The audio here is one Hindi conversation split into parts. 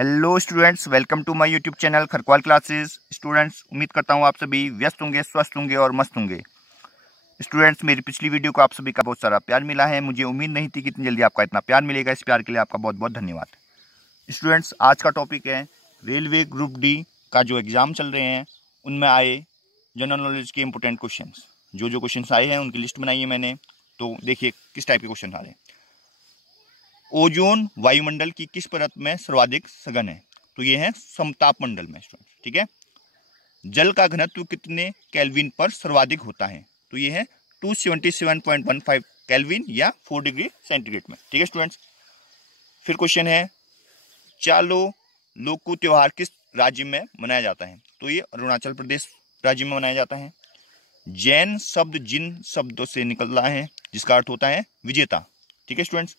Hello students, welcome to my YouTube channel Kharakwal classes. Students, उम्मीद करता हूँ आप सभी व्यस्त होंगे, स्वस्थ होंगे और मस्त होंगे। स्टूडेंट्स, मेरी पिछली वीडियो को आप सभी का बहुत सारा प्यार मिला है। मुझे उम्मीद नहीं थी कि इतनी जल्दी आपका इतना प्यार मिलेगा। इस प्यार के लिए आपका बहुत बहुत धन्यवाद। स्टूडेंट्स, आज का टॉपिक है रेलवे ग्रुप डी का जो एग्ज़ाम चल रहे हैं उनमें आए जनरल नॉलेज के इंपॉर्टेंट क्वेश्चन। जो क्वेश्चन आए हैं उनकी लिस्ट बनाई है मैंने, तो देखिए किस टाइप के क्वेश्चन आ रहे हैं। ओजोन वायुमंडल की किस परत में सर्वाधिक सघन है? तो ये है समताप मंडल में स्टूडेंट। ठीक है। जल का घनत्व कितने केल्विन पर सर्वाधिक होता है? तो ये है 277.15 केल्विन या 4 डिग्री सेंटीग्रेड में। ठीक है स्टूडेंट्स। फिर क्वेश्चन है चालो लोकू त्योहार किस राज्य में मनाया जाता है? तो ये अरुणाचल प्रदेश राज्य में मनाया जाता है। जैन शब्द जिन शब्दों से निकल रहा है जिसका अर्थ होता है विजेता। ठीक है स्टूडेंट्स।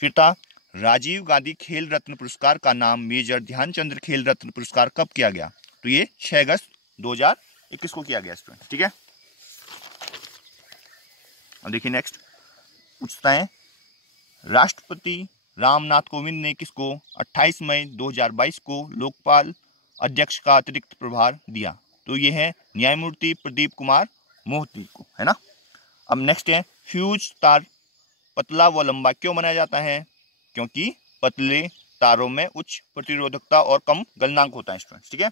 फिर था राजीव गांधी खेल रत्न पुरस्कार का नाम मेजर ध्यानचंद्र खेल रत्न पुरस्कार कब किया गया? तो ये 6 अगस्त 2021 को किया गया स्टूडेंट। ठीक है। अब देखिए नेक्स्ट पूछता है राष्ट्रपति रामनाथ कोविंद ने किसको 28 मई 2022 को लोकपाल अध्यक्ष का अतिरिक्त प्रभार दिया? तो ये है न्यायमूर्ति प्रदीप कुमार मोहती को, है ना। अब नेक्स्ट है फ्यूज तार पतला व लंबा क्यों बनाया जाता है? क्योंकि पतले तारों में उच्च प्रतिरोधकता और कम गलनांक होता है स्टूडेंट्स। ठीक है।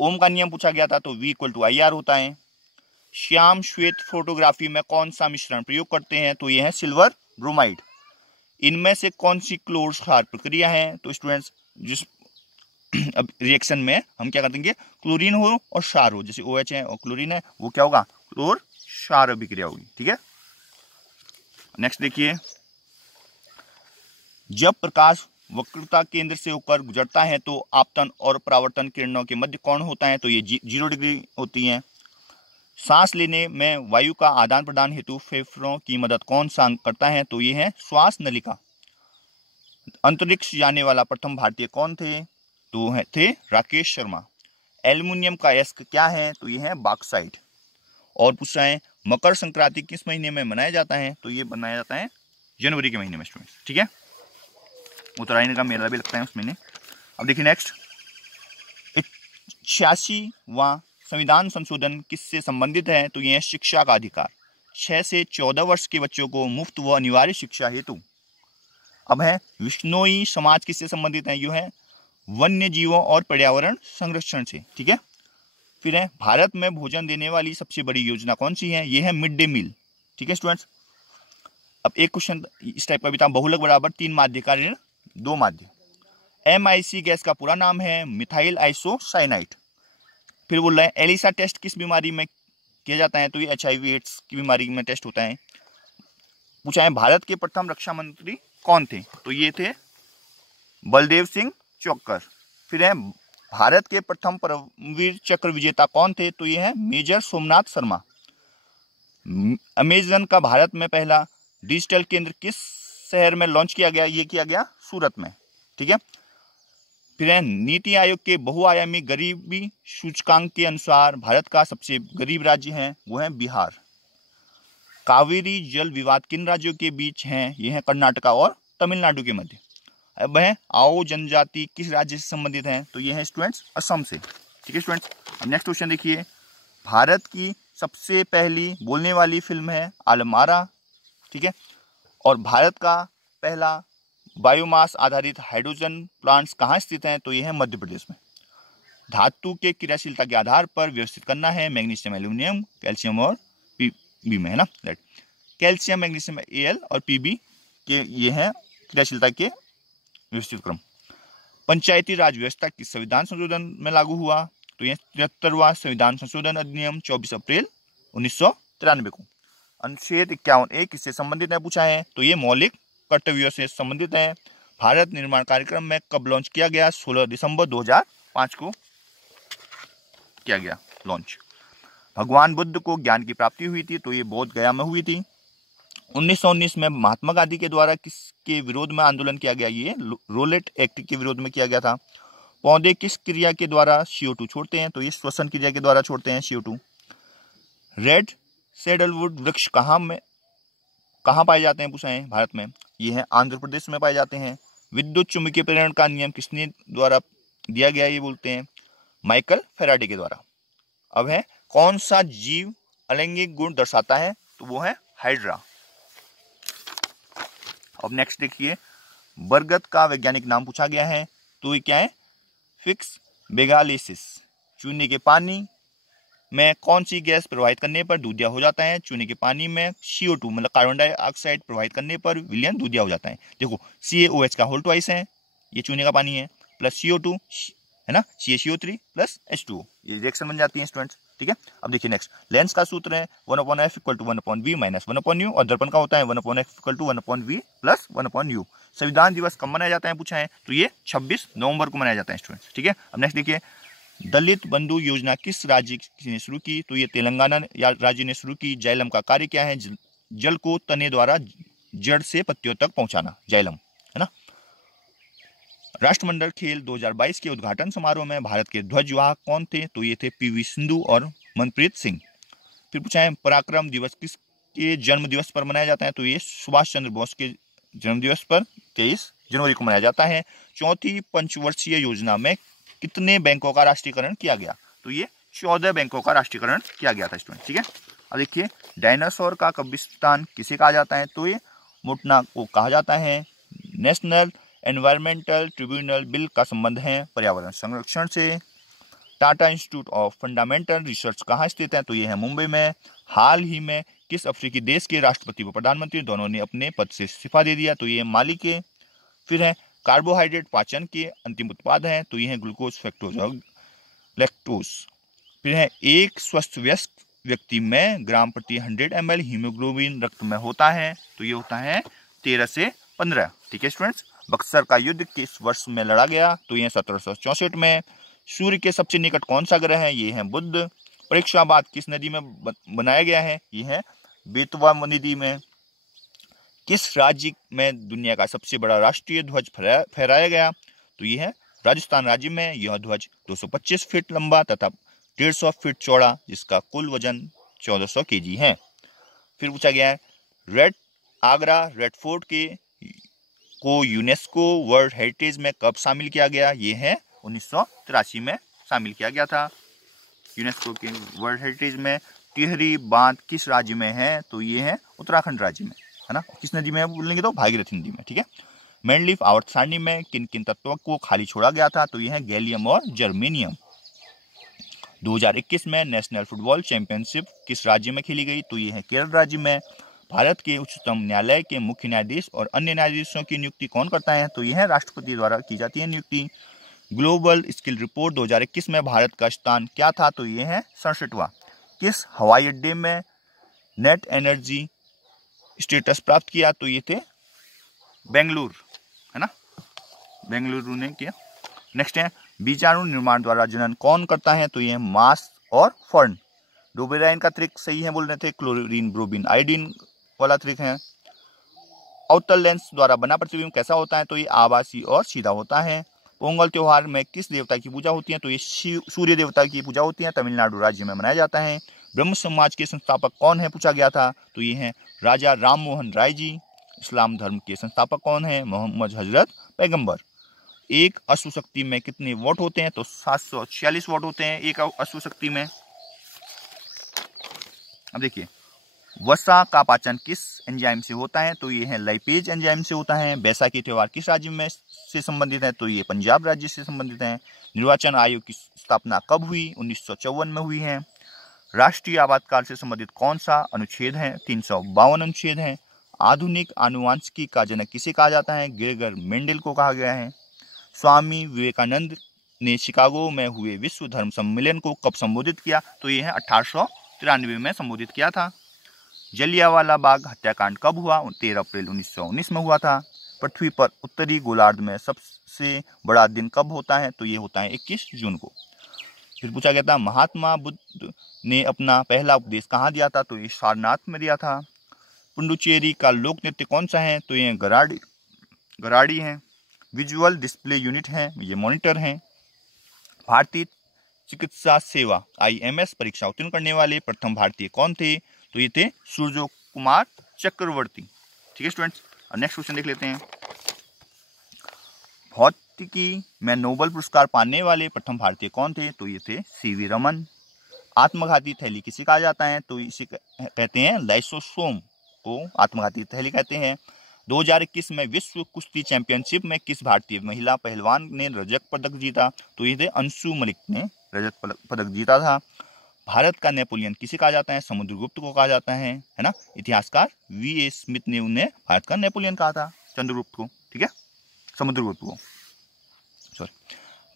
ओम का नियम पूछा गया था, तो V = IR होता है। श्याम श्वेत फोटोग्राफी में कौन सा मिश्रण प्रयोग करते हैं? तो ये है सिल्वर ब्रोमाइड। इनमें से कौन सी क्लोर क्षार प्रक्रिया है? तो स्टूडेंट्स जिस अब रिएक्शन में हम क्या कर देंगे, क्लोरीन हो और क्षार हो, जैसे OH है और क्लोरीन है, वो क्या होगा, क्लोर क्षार अभिक्रिया होगी। ठीक है। नेक्स्ट देखिए जब प्रकाश वक्रता केंद्र से होकर गुजरता है तो आपतन और परावर्तन किरणों के मध्य कौन होता है? तो ये 0 डिग्री होती है। सांस लेने में वायु का आदान प्रदान हेतु फेफड़ों की मदद कौन सा अंग करता है? तो ये है श्वास नलिका। अंतरिक्ष जाने वाला प्रथम भारतीय कौन थे? तो थे राकेश शर्मा। एल्युमिनियम का अयस्क क्या है? तो ये है बॉक्साइट। और पूछ रहे हैं मकर संक्रांति किस महीने में मनाया जाता है? तो ये मनाया जाता है जनवरी के महीने में स्टूडेंट्स। ठीक है। उत्तरायण का मेला भी लगता है उस महीने। अब देखिए नेक्स्ट 86वां संविधान संशोधन किससे संबंधित है? तो यह है शिक्षा का अधिकार। 6 से 14 वर्ष के बच्चों को मुफ्त व अनिवार्य शिक्षा हेतु। अब है विश्नोई समाज किससे संबंधित है? यह है वन्य जीवों और पर्यावरण संरक्षण से। ठीक है। फिर है भारत में भोजन देने वाली सबसे बड़ी योजना कौन सी है? यह है मिड डे मील। ठीक है स्टूडेंट्स। अब एक क्वेश्चन इस टाइप का भी था, बहुलक बराबर 3 माध्य का ऋण 2 माध्य। MIC गैस का पूरा नाम है मिथाइल आइसोसाइनाइड। फिर बोल रहे हैं एलिसा टेस्ट किस बीमारी में किया जाता है? तो ये HIV एड्स की बीमारी में टेस्ट होता है। पूछा है भारत के प्रथम रक्षा मंत्री कौन थे? तो ये थे बलदेव सिंह चौक्कर। फिर है भारत के प्रथम परमवीर चक्र विजेता कौन थे? तो ये है मेजर सोमनाथ शर्मा। अमेजन का भारत में पहला डिजिटल केंद्र किस शहर में लॉन्च किया गया? ये किया गया सूरत में। ठीक है। फिर है नीति आयोग के बहुआयामी गरीबी सूचकांक के अनुसार भारत का सबसे गरीब राज्य है, वो है बिहार। कावेरी जल विवाद किन राज्यों के बीच है? ये है कर्नाटका और तमिलनाडु के मध्य। अब है आओ जनजाति किस राज्य से संबंधित है? तो ये है स्टूडेंट्स असम से। ठीक है स्टूडेंट्स। अब नेक्स्ट क्वेश्चन देखिए भारत की सबसे पहली बोलने वाली फिल्म है आलमारा। ठीक है। और भारत का पहला बायोमास आधारित हाइड्रोजन प्लांट्स कहाँ स्थित हैं? तो ये है मध्य प्रदेश में। धातु के क्रियाशीलता के आधार पर व्यवस्थित करना है मैग्नीशियम, एल्यूमिनियम, कैल्शियम और Pb में, है ना। कैल्शियम, मैग्नीशियम, Al और Pb के ये है क्रियाशीलता के व्यवस्थित क्रम। पंचायती राज व्यवस्था किस संविधान संशोधन में लागू हुआ? तो यह 73वां संविधान संशोधन अधिनियम 24 अप्रैल 1993 को। अनुच्छेद 51A किससे संबंधित है पूछा है? तो ये मौलिक कर्तव्यों से संबंधित है। भारत निर्माण कार्यक्रम में कब लॉन्च किया गया? 16 दिसंबर 2005 को किया गया लॉन्च। भगवान बुद्ध को ज्ञान की प्राप्ति हुई थी? तो ये बोध गया में हुई थी। 1919 में महात्मा गांधी के द्वारा किसके विरोध में आंदोलन किया गया? ये रोलेट एक्ट के विरोध में किया गया था। पौधे किस क्रिया के द्वारा CO2 छोड़ते हैं? तो ये श्वसन क्रिया के द्वारा छोड़ते हैं CO2। रेड सैडलवुड वृक्ष कहाँ पाए जाते हैं पूछा है? भारत में। ये है आंध्र प्रदेश में पाए जाते हैं। विद्युत चुंबकीय प्रेरण का नियम किसने द्वारा दिया गया, ये बोलते हैं माइकल फैराडे के द्वारा। अब है कौन सा जीव अलैंगिक गुण दर्शाता है, तो वो है हाइड्रा। अब नेक्स्ट देखिए, बरगद का वैज्ञानिक नाम पूछा गया है, तो ये क्या है फिक्स बेगालिसिस। चूने के पानी में कौन सी गैस प्रवाहित करने पर दूधिया हो जाता है, चूने के पानी में CO2 मतलब कार्बन डाइऑक्साइड प्रवाहित करने पर विलयन दूधिया हो जाता है। देखो CaOH का होल ट्वाइस है, ये चूने का पानी है, प्लस CO2 है ना, CaCO3 प्लस H2O, ये रिएक्शन बन जाती है स्टूडेंट्स। ठीक है, अब देखिए नेक्स्ट, लेंस का सूत्र है 1/f = 1/v - 1/u, और दर्पण का होता है 1/f = 1/v + 1/u। संविधान दिवस कब मनाया जाता है पूछा है, तो ये 26 नवंबर को मनाया जाता है स्टूडेंट्स। ठीक है, अब नेक्स्ट देखिए, दलित बंधु योजना किस राज्य ने शुरू की, तो ये तेलंगाना राज्य ने शुरू की। जाइलम का कार्य क्या है, जल को तने द्वारा जड़ से पत्तियों तक पहुंचाना, जाइलम है ना। राष्ट्रमंडल खेल 2022 के उद्घाटन समारोह में भारत के ध्वजवाहक कौन थे, तो ये थे PV सिंधु और मनप्रीत सिंह। फिर पूछा है पराक्रम दिवस किसके जन्म दिवस पर मनाया जाता है, तो ये सुभाष चंद्र बोस के जन्म दिवस पर 23 जनवरी को मनाया जाता है। चौथी पंचवर्षीय योजना में कितने बैंकों का राष्ट्रीयकरण किया गया, तो ये 14 बैंकों का राष्ट्रीयकरण किया गया था स्टूडेंट। ठीक है, अब देखिए, डायनासोर का कब्रिस्तान किसे कहा जाता है, तो ये मुटना को कहा जाता है। नेशनल एनवायरमेंटल ट्रिब्यूनल बिल का संबंध है पर्यावरण संरक्षण से। Tata institute of fundamental research कहाँ स्थित है, तो ये है मुंबई में। हाल ही में किस अफ्रीकी देश के राष्ट्रपति व प्रधानमंत्री दोनों ने अपने पद से इस्तीफा दे दिया, तो ये माली के। फिर है कार्बोहाइड्रेट पाचन के अंतिम उत्पाद हैं, तो ये है ग्लूकोज, फ्रक्टोज और लैक्टोज। फिर है एक स्वस्थ वयस्क व्यक्ति में ग्राम प्रति 100 ml हीमोग्लोबिन रक्त में होता है, तो ये होता है 13 से 15। ठीक है स्टूडेंट्स, बक्सर का युद्ध किस वर्ष में लड़ा गया, तो ये 1764 में। सूर्य के सबसे निकट कौन सा ग्रह है, ये है बुध। परीक्षाबाद किस नदी में बनाया गया है, ये है बेतवा नदी में। किस राज्य में दुनिया का सबसे बड़ा राष्ट्रीय ध्वज फहराया गया, तो ये है राजस्थान राज्य में। यह ध्वज 225 फीट लंबा तथा 150 फीट चौड़ा, जिसका कुल वजन 1400 kg है। फिर पूछा गया है आगरा रेड फोर्ट को यूनेस्को वर्ल्ड हेरिटेज में कब शामिल किया गया, ये है 1983 में शामिल किया गया था यूनेस्को के वर्ल्ड हेरिटेज में। टिहरी बांध किस राज्य में है, तो ये है उत्तराखंड राज्य में, है ना। किस नदी में बोलेंगे, तो भागीरथी नदी में। ठीक है, मैंडलीफ आवर्त सारणी में किन किन तत्वों को खाली छोड़ा गया था, तो ये है गैलियम और जर्मेनियम। 2021 में नेशनल फुटबॉल चैंपियनशिप किस राज्य में खेली गई, तो ये है केरल राज्य में। भारत के उच्चतम न्यायालय के मुख्य न्यायाधीश और अन्य न्यायाधीशों की नियुक्ति कौन करता है, तो यह है राष्ट्रपति द्वारा की जाती है नियुक्ति। ग्लोबल स्किल रिपोर्ट 2021 में भारत का स्थान क्या था, तो ये है 67वां। किस हवाई अड्डे में नेट एनर्जी स्टेटस प्राप्त किया, तो ये थे बेंगलुरु, है ना, बेंगलुरु ने किया। नेक्स्ट है बीजाणु निर्माण द्वारा जनन कौन करता है, तो ये है मास और फर्न। डोबेराइन का त्रिक सही है बोल रहे थे, क्लोरीन ब्रोमीन आयोडीन वाला त्रिक है। अवतल लेंस द्वारा बना प्रतिबिंब कैसा होता है, तो ये आभासी और सीधा होता है। पोंगल त्योहार में किस देवता की पूजा होती है, तो ये सूर्य देवता की पूजा होती है, तमिलनाडु राज्य में मनाया जाता है। ब्रह्म समाज के संस्थापक कौन है पूछा गया था, तो ये है राजा राम मोहन राय जी। इस्लाम धर्म के संस्थापक कौन है, मोहम्मद हजरत पैगंबर। एक अश्वशक्ति में कितने वोट होते हैं, तो 746 वोट होते हैं एक अश्वशक्ति में। अब देखिए, वसा का पाचन किस एंजाइम से होता है, तो ये है लाइपेज एंजाइम से होता है। बैसाखी त्योहार किस राज्य में से संबंधित है, तो ये पंजाब राज्य से संबंधित है। निर्वाचन आयोग की स्थापना कब हुई, 1954 में हुई है। राष्ट्रीय आपातकाल से संबंधित कौन सा अनुच्छेद है, 352 अनुच्छेद है। आधुनिक आनुवांशिकी का जनक किसे कहा जाता है, ग्रेगर मेंडल को कहा गया है। स्वामी विवेकानंद ने शिकागो में हुए विश्व धर्म सम्मेलन को कब संबोधित किया, तो ये है 1893 में संबोधित किया था। जलियांवाला बाग हत्याकांड कब हुआ, 13 अप्रैल 1919 में हुआ था। पृथ्वी पर उत्तरी गोलार्ध में सबसे बड़ा दिन कब होता है, तो ये होता है 21 जून को। फिर पूछा गया था महात्मा बुद्ध ने अपना पहला उपदेश कहाँ दिया था, तो ये सारनाथ में दिया था। पुडुचेरी का लोक नृत्य कौन सा है, तो ये गराड़ी है। विजुअल डिस्प्ले यूनिट है, ये मॉनिटर है। भारतीय चिकित्सा सेवा IMS परीक्षा उत्तीर्ण करने वाले प्रथम भारतीय कौन थे, तो ये थे सूर्य कुमार चक्रवर्ती। ठीक है स्टूडेंट्स, नेक्स्ट क्वेश्चन देख लेते हैं। भौतिकी में नोबेल पुरस्कार पाने वाले प्रथम भारतीय कौन थे? तो ये थे सीवी रमन। आत्मघाती थैली किसे कहा जाता है? तो इसे कहते हैं लाइसोसोम को आत्मघाती थैली कहते हैं। 2021 में विश्व कुश्ती चैंपियनशिप में किस भारतीय महिला पहलवान ने रजत पदक जीता? तो ये थे अंशु मलिक ने रजत पदक जीता था। भारत का नेपोलियन किसे कहा जाता है? समुद्रगुप्त को कहा जाता है ना। इतिहासकार वी.ए. स्मिथ ने उन्हें भारत का नेपोलियन कहा था, चंद्रगुप्त को, ठीक है, समुद्रगुप्त को, सॉरी।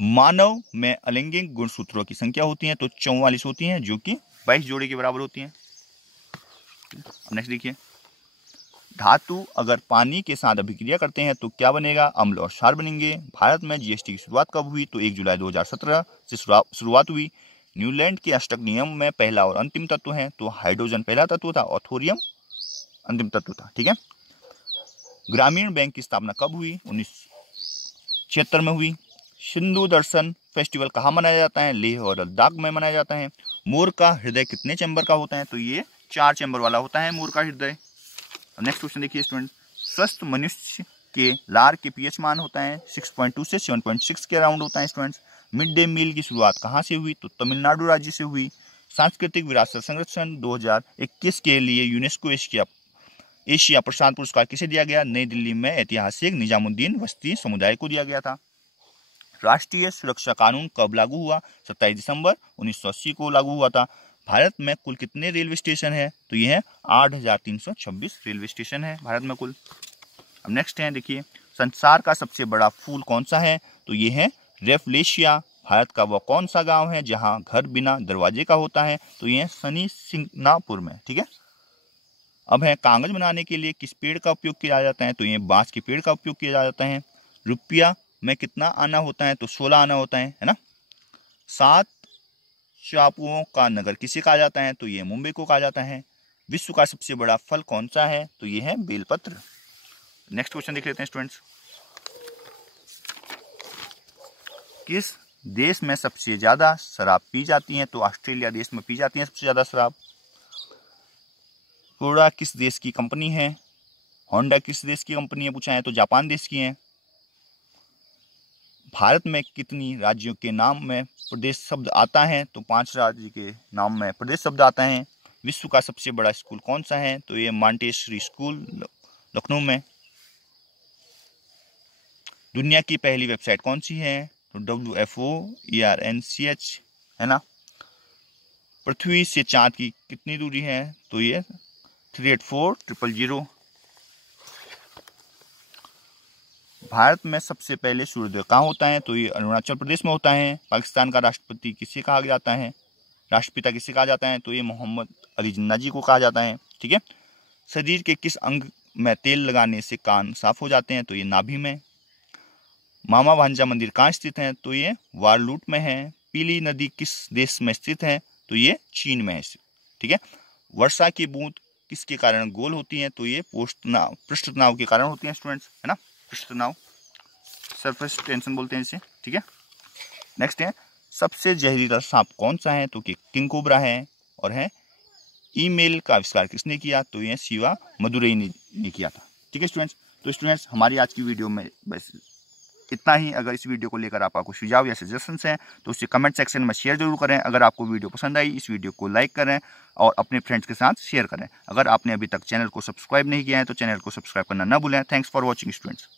मानव में अलैंगिक गुणसूत्रों की संख्या होती है तो 44 होती हैं, जो कि 22 जोड़े के बराबर होती हैं। नेक्स्ट देखिए, धातु अगर पानी के साथ अभिक्रिया करते हैं तो क्या बनेगा? अम्ल और क्षार बनेंगे। भारत में जीएसटी की शुरुआत कब हुई? तो 1 जुलाई 2017 से शुरुआत हुई। न्यूलैंड के अष्टक नियम में पहला और अंतिम तत्व है तो हाइड्रोजन पहला तत्व था और थोरियम अंतिम तत्व था, ठीक है। ग्रामीण बैंक की स्थापना कब हुई? 1976 में हुई। सिंधु दर्शन फेस्टिवल कहाँ मनाया जाता है? लेह और लद्दाख में मनाया जाता है। मोर का हृदय कितने चैम्बर का होता है? तो ये 4 चैम्बर वाला होता है मोर का हृदय। नेक्स्ट क्वेश्चन देखिए स्टूडेंट, स्वस्थ मनुष्य के लार के पीएच मान होता है 6.2 से 7.6 के अराउंड होता है स्टूडेंट्स। मिड डे मील की शुरुआत कहाँ से हुई? तो तमिलनाडु राज्य से हुई। सांस्कृतिक विरासत संरक्षण 2021 के लिए यूनेस्को एशिया प्रशांत पुरस्कार किसे दिया गया? नई दिल्ली में ऐतिहासिक निजामुद्दीन वस्ती समुदाय को दिया गया था। राष्ट्रीय सुरक्षा कानून कब लागू हुआ? 27 दिसंबर 1980 को लागू हुआ था। भारत में कुल कितने रेलवे स्टेशन है? तो ये है 8,326 रेलवे स्टेशन है भारत में कुल। अब नेक्स्ट है देखिए, संसार का सबसे बड़ा फूल कौन सा है? तो ये है रेफलेशिया। भारत का वह कौन सा गांव है जहां घर बिना दरवाजे का होता है? तो ये है शनि सिंगनापुर में, ठीक है। अब है कागज बनाने के लिए किस पेड़ का उपयोग किया जाता है? तो ये बांस के पेड़ का उपयोग किया जाता है। रुपया में कितना आना होता है? तो 16 आना होता है ना। 7 टापुओं का नगर किसे कहा जाता है? तो ये मुंबई को कहा जाता है। विश्व का सबसे बड़ा फल कौन सा है? तो ये है बेलपत्र। नेक्स्ट क्वेश्चन देख लेते हैं स्टूडेंट्स, किस देश में सबसे ज्यादा शराब पी जाती है? तो ऑस्ट्रेलिया देश में पी जाती है सबसे ज्यादा शराब। कोड़ा किस देश की कंपनी है? होंडा किस देश की कंपनी है पूछा है? तो जापान देश की है। भारत में कितनी राज्यों के नाम में प्रदेश शब्द आता है? तो 5 राज्य के नाम में प्रदेश शब्द आता है। विश्व का सबसे बड़ा स्कूल कौन सा है? तो ये मांटेसरी स्कूल लखनऊ में। दुनिया की पहली वेबसाइट कौन सी है? तो WFOERNCH है ना। पृथ्वी से चांद की कितनी दूरी है? तो ये 384,000। भारत में सबसे पहले सूर्योदय कहाँ होता है? तो ये अरुणाचल प्रदेश में होता है। पाकिस्तान का राष्ट्रपति किसे कहा जाता है? राष्ट्रपिता किसे कहा जाता है? तो ये मोहम्मद अली जिन्ना जी को कहा जाता है, ठीक है। शरीर के किस अंग में तेल लगाने से कान साफ हो जाते हैं? तो ये नाभि में। मामा भांजा मंदिर कहाँ स्थित है? तो ये वारलूट में है। पीली नदी किस देश में स्थित है? तो ये चीन में है, ठीक है। वर्षा की बूंद किसके कारण गोल होती है? तो ये पृष्ठ तनाव के कारण होती है स्टूडेंट्स, है ना। पृष्ठ तनाव, सरफेस टेंशन बोलते हैं इसे, ठीक है। नेक्स्ट है, सबसे जहरीला सांप कौन सा है? तो कि किंग कोबरा है। और है ईमेल का आविष्कार किसने किया? तो ये शिवा मदुरई ने किया था, ठीक है स्टूडेंट्स। तो स्टूडेंट्स हमारी आज की वीडियो में बस इतना ही। अगर इस वीडियो को लेकर आपका कुछ सुझाव या सजेशंस हैं तो उसे कमेंट सेक्शन में शेयर जरूर करें। अगर आपको वीडियो पसंद आई, इस वीडियो को लाइक करें और अपने फ्रेंड्स के साथ शेयर करें। अगर आपने अभी तक चैनल को सब्सक्राइब नहीं किया है तो चैनल को सब्सक्राइब करना ना भूलें। Thanks for watching students.